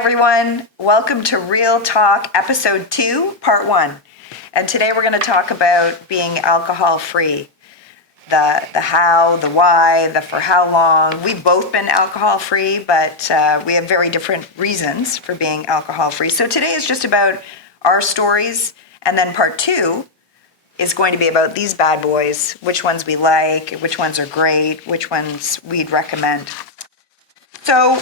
everyone. Welcome to Real Talk, Episode 2, Part 1. And today we're going to talk about being alcohol-free. The how, the why, the for how long. We've both been alcohol-free, but we have very different reasons for being alcohol-free. So today is just about our stories, and then Part 2 is going to be about these bad boys, which ones we like, which ones are great, which ones we'd recommend. So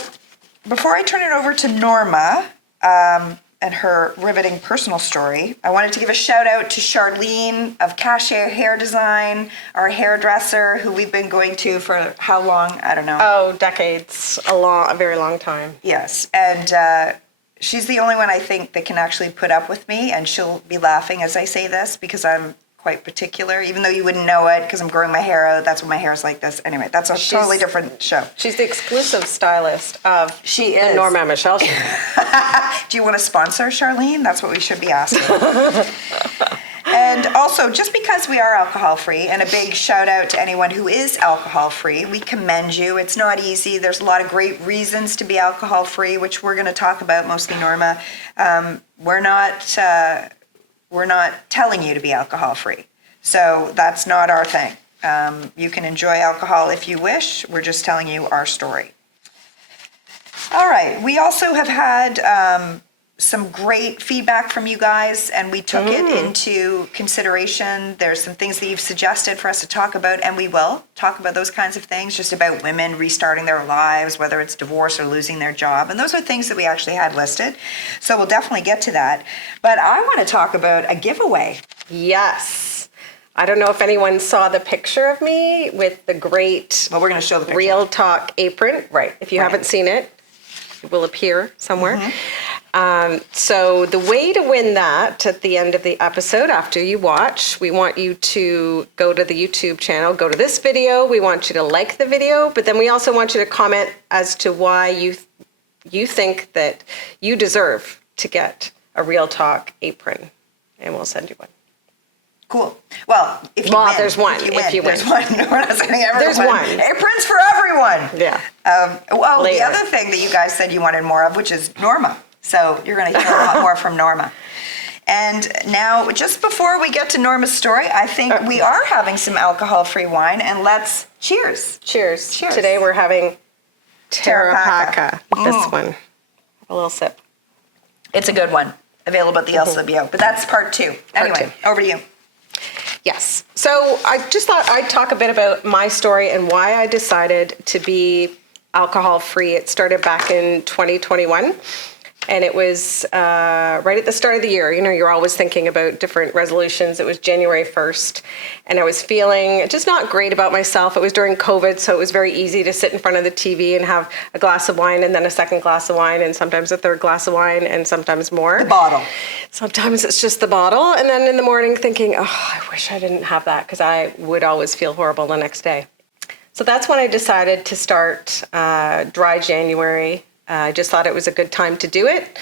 before I turn it over to Norma and her riveting personal story, I wanted to give a shout out to Charlene of Cachet Hair Design, our hairdresser, who we've been going to for how long? I don't know. Oh, decades. A very long time. Yes. And she's the only one I think that can actually put up with me, and she'll be laughing as I say this because I'm quite particular, even though you wouldn't know it because I'm growing my hair out. That's why my hair's like this. Anyway, that's a totally different show. She's the exclusive stylist of the Norma and Michelle show. Do you want to sponsor Charlene? That's what we should be asking. And also, just because we are alcohol-free, and a big shout out to anyone who is alcohol-free, we commend you. It's not easy. There's a lot of great reasons to be alcohol-free, which we're going to talk about, mostly Norma. We're not telling you to be alcohol-free. So that's not our thing. You can enjoy alcohol if you wish. We're just telling you our story. All right. We also have had some great feedback from you guys, and we took it into consideration. There's some things that you've suggested for us to talk about, and we will talk about those kinds of things, just about women restarting their lives, whether it's divorce or losing their job. And those are things that we actually had listed. So we'll definitely get to that. But I want to talk about a giveaway. Yes. I don't know if anyone saw the picture of me with the great Well, we're going to show the picture. Real Talk apron. Right. If you haven't seen it, it will appear somewhere. So the way to win that at the end of the episode, after you watch, we want you to go to the YouTube channel, go to this video. We want you to like the video, but then we also want you to comment as to why you think that you deserve to get a Real Talk apron, and we'll send you one. Cool. Well, if you win. There's one. If you win. There's one. We're not sending everyone. There's one. Aprons for everyone. Yeah. The other thing that you guys said you wanted more of, which is Norma. So you're going to hear a lot more from Norma. And now, just before we get to Norma's story, I think we are having some alcohol-free wine, and let's cheers. Cheers. Cheers. Today we're having Tarapaca. This one. A little sip. It's a good one. Available at the El Slibio. But that's part 2. Anyway, over to you. Yes. So I just thought I'd talk a bit about my story and why I decided to be alcohol-free. It started back in 2021. And it was right at the start of the year. You know, you're always thinking about different resolutions. It was January 1st. And I was feeling just not great about myself. It was during COVID, so it was very easy to sit in front of the TV and have a glass of wine and then a second glass of wine and sometimes a third glass of wine and sometimes more. The bottle. Sometimes it's just the bottle. And then in the morning thinking, oh, I wish I didn't have that because I would always feel horrible the next day. So that's when I decided to start Dry January. I just thought it was a good time to do it.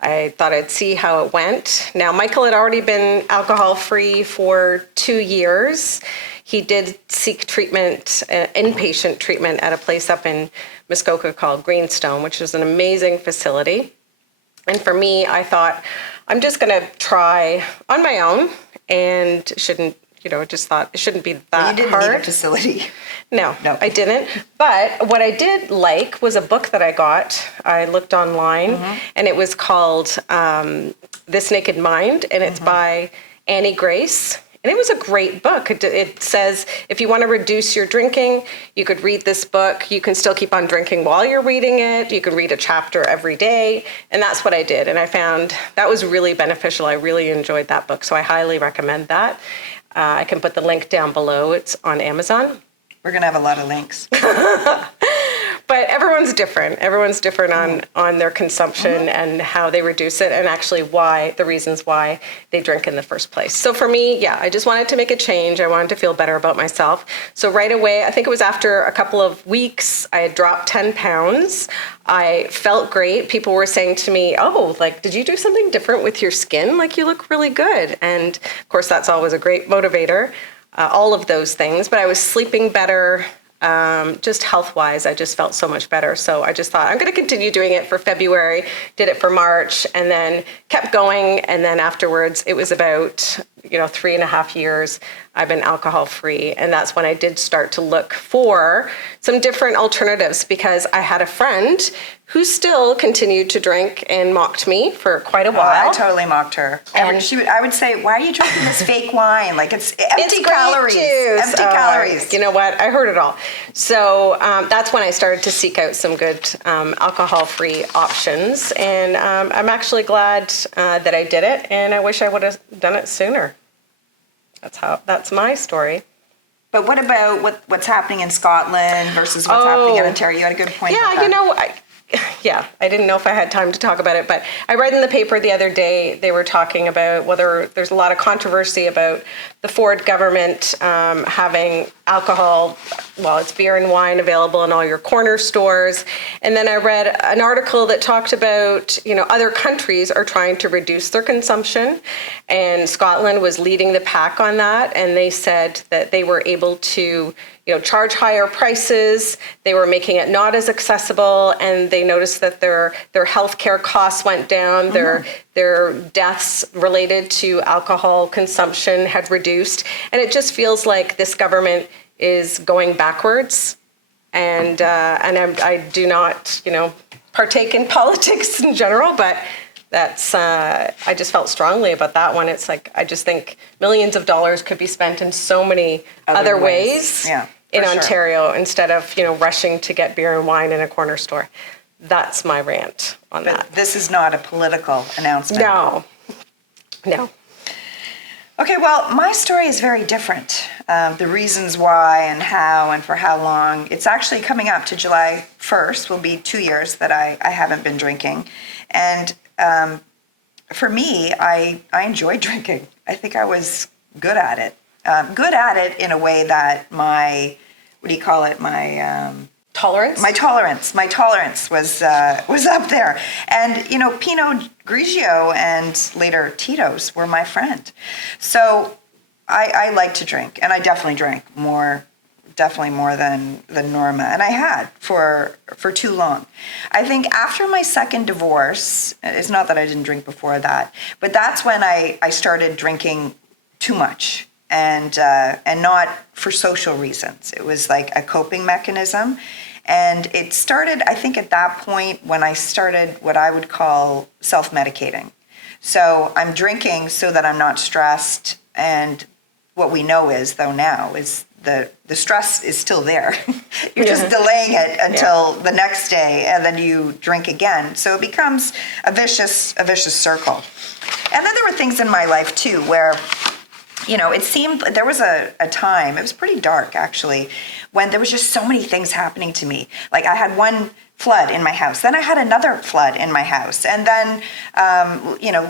I thought I'd see how it went. Now, Michael had already been alcohol-free for 2 years. He did seek treatment, inpatient treatment at a place up in Muskoka called Greenstone, which is an amazing facility. And for me, I thought, I'm just going to try on my own and just thought it shouldn't be that hard. You didn't need a facility. No, I didn't. But what I did like was a book that I got. I looked online, and it was called This Naked Mind, and it's by Annie Grace. And it was a great book. It says if you want to reduce your drinking, you could read this book. You can still keep on drinking while you're reading it. You can read a chapter every day. And that's what I did. And I found that was really beneficial. I really enjoyed that book. So I highly recommend that. I can put the link down below. It's on Amazon. We're going to have a lot of links. But everyone's different. Everyone's different on their consumption and how they reduce it and actually the reasons why they drink in the first place. So for me, I just wanted to make a change. I wanted to feel better about myself. So right away, I think it was after a couple of weeks, I had dropped 10 pounds. I felt great. People were saying to me, oh, did you do something different with your skin? You look really good. And of course, that's always a great motivator, all of those things. But I was sleeping better. just health-wise, I just felt so much better. So I just thought I'm going to continue doing it for February, did it for March, and then kept going. And then afterwards, it was about 3.5 years I've been alcohol-free. And that's when I did start to look for some different alternatives, because I had a friend who still continued to drink and mocked me for quite a while. I totally mocked her. And I would say, why are you drinking this fake wine? Like, it's empty calories. Empty calories. You know what? I heard it all. So that's when I started to seek out some good alcohol-free options. And I'm actually glad that I did it. And I wish I would have done it sooner. That's my story. But what about what's happening in Scotland versus what's happening in Ontario? You had a good point about that. I didn't know if I had time to talk about it, but I read in the paper the other day, they were talking about whether there's a lot of controversy about the Ford government having alcohol, it's beer and wine available in all your corner stores. And then I read an article that talked about, other countries are trying to reduce their consumption, and Scotland was leading the pack on that. And they said that they were able to charge higher prices. They were making it not as accessible, and they noticed that their healthcare costs went down. Their deaths related to alcohol consumption had reduced, and it just feels like this government is going backwards. And I do not partake in politics in general, but that's I just felt strongly about that one. It's like I just think millions of dollars could be spent in so many other ways in Ontario instead of rushing to get beer and wine in a corner store. That's my rant on that. This is not a political announcement. No. Okay, well, my story is very different. The reasons why and how and for how long. It's actually coming up to July 1st will be 2 years that I haven't been drinking. And for me, I enjoyed drinking. I think I was good at it. Good at it in a way that my tolerance? My tolerance was up there. And, Pinot Grigio and later Tito's were my friend. So I like to drink, and I definitely drank definitely more than Norma. And I had for too long. I think after my second divorce, it's not that I didn't drink before that, but that's when I started drinking too much. And not for social reasons. It was like a coping mechanism. And it started, I think, at that point when I started what I would call self-medicating. So I'm drinking so that I'm not stressed. And what we know is, though, now is the stress is still there. You're just delaying it until the next day, and then you drink again. So it becomes a vicious circle. And then there were things in my life, too, where it seemed there was a time, it was pretty dark actually, when there was just so many things happening to me. Like I had one flood in my house, then I had another flood in my house. And then,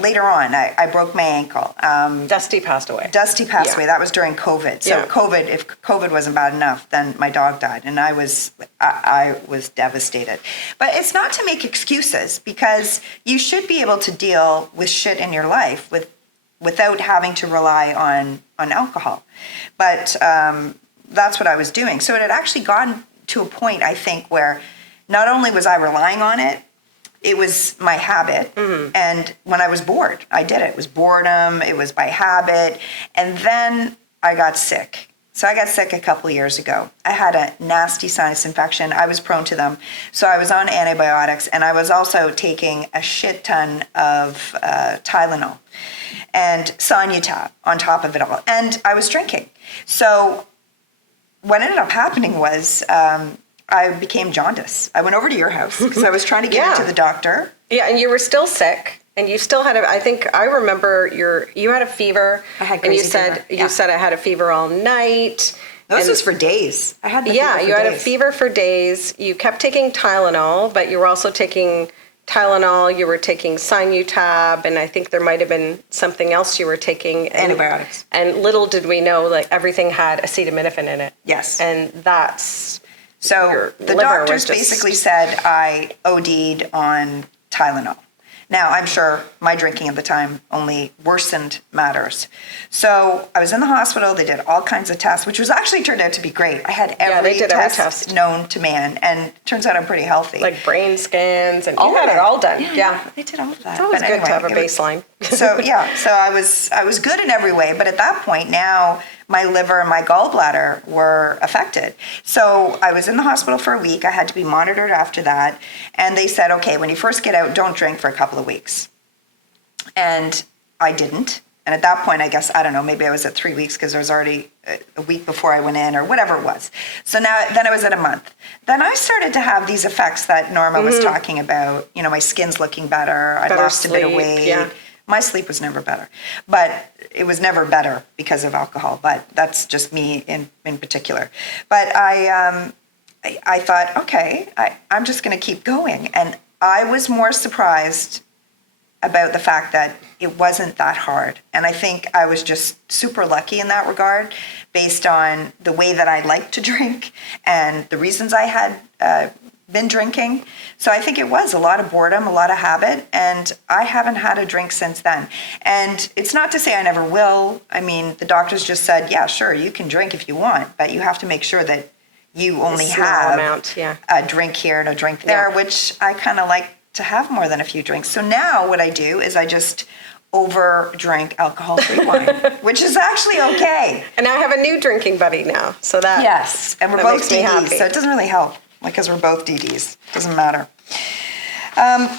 later on, I broke my ankle. Dusty passed away. That was during COVID. So if COVID wasn't bad enough, then my dog died. And I was devastated. But it's not to make excuses, because you should be able to deal with shit in your life without having to rely on alcohol. But that's what I was doing. So it had actually gotten to a point, I think, where not only was I relying on it, it was my habit. Mm-hmm. And when I was bored, I did it. It was boredom. It was by habit. And then I got sick. So I got sick a couple of years ago. I had a nasty sinus infection. I was prone to them. So I was on antibiotics, and I was also taking a shit ton of Tylenol and Sinutab on top of it all. And I was drinking. So what ended up happening was I became jaundice. I went over to your house because I was trying to get into the doctor. Yeah, and you were still sick. And you still had I think I remember you had a fever. I had crazy fever. You said I had a fever all night. This was for days. I had the fever for days. You had a fever for days. You kept taking Tylenol, but you were also taking Tylenol, you were taking Sinutab, and I think there might have been something else you were taking. Antibiotics. And little did we know, like, everything had acetaminophen in it. Yes. And that's... So the doctors basically said I OD'd on Tylenol. Now, I'm sure my drinking at the time only worsened matters. So I was in the hospital. They did all kinds of tests, which was actually turned out to be great. I had every test known to man, and turns out I'm pretty healthy. Like brain scans, and you had it all done. Yeah. They did all of that. It's always good to have a baseline. So I was good in every way, but at that point now my liver and my gallbladder were affected. So I was in the hospital for a week. I had to be monitored after that, and they said, okay, when you first get out, don't drink for a couple of weeks. And I didn't. And at that point, I guess, I don't know, maybe I was at 3 weeks because there was already a week before I went in or whatever it was. So then I was at a month. Then I started to have these effects that Norma was talking about. You know, my skin's looking better. I lost a bit of weight. Yeah. My sleep was never better, but it was never better because of alcohol. But that's just me in particular. But I thought, okay, I'm just going to keep going. And I was more surprised about the fact that it wasn't that hard. And I think I was just super lucky in that regard based on the way that I like to drink and the reasons I had been drinking. So I think it was a lot of boredom, a lot of habit, and I haven't had a drink since then. And it's not to say I never will. I mean, the doctors just said, yeah, sure, you can drink if you want, but you have to make sure that you only have a drink here and a drink there, which I kind of like to have more than a few drinks. So now what I do is I just over drink alcohol-free wine, which is actually okay. And I have a new drinking buddy now, so that yes, and we're both DDs, so it doesn't really help, because we're both DDs. Doesn't matter.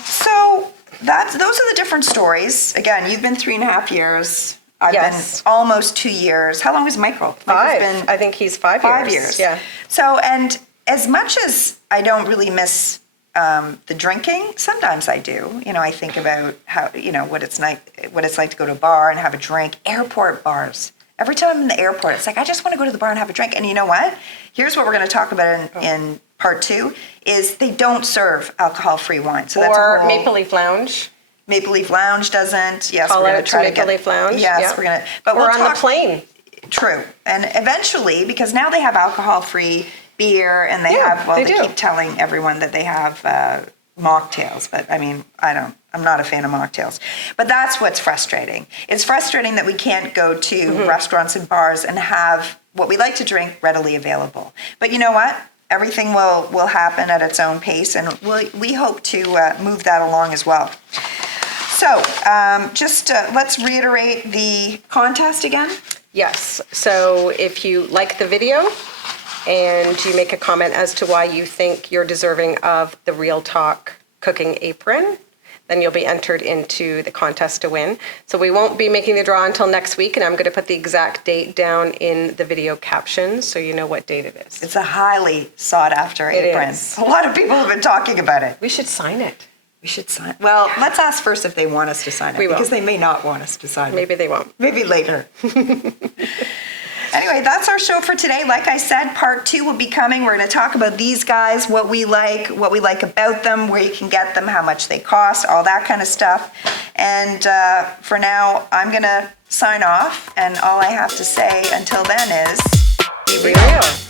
So those are the different stories. Again, you've been 3.5 years. I've been almost 2 years. How long is Michael? 5. I think he's 5 years. 5 years. Yeah. So, and as much as I don't really miss the drinking, sometimes I do. You know, I think about how, you know, what it's like to go to a bar and have a drink. Airport bars. Every time I'm in the airport, it's like, I just want to go to the bar and have a drink. And you know what? Here's what we're going to talk about in part 2, is they don't serve alcohol-free wine. So that's or Maple Leaf Lounge. Maple Leaf Lounge doesn't. Yes, Call we're going out to try Maple Leaf Lounge. Yes, we're going to. But we're on the plane. True. And eventually, because now they have alcohol-free beer, and they keep telling everyone that they have mocktails, but I mean, I'm not a fan of mocktails. But that's what's frustrating. It's frustrating that we can't go to restaurants and bars and have what we like to drink readily available. But you know what? Everything will happen at its own pace, and we hope to move that along as well. So let's reiterate the contest again. Yes. So if you like the video and you make a comment as to why you think you're deserving of the Real Talk cooking apron, then you'll be entered into the contest to win. So we won't be making the draw until next week, and I'm going to put the exact date down in the video caption so you know what date it is. It's a highly sought after apron. A lot of people have been talking about it. We should sign it. We should sign. Well, let's ask first if they want us to sign it. Because they may not want us to sign it. Maybe they won't. Maybe later. Anyway, that's our show for today. Like I said, part 2 will be coming. We're going to talk about these guys, what we like about them, where you can get them, how much they cost, all that kind of stuff. And for now, I'm going to sign off. And all I have to say until then is, be real.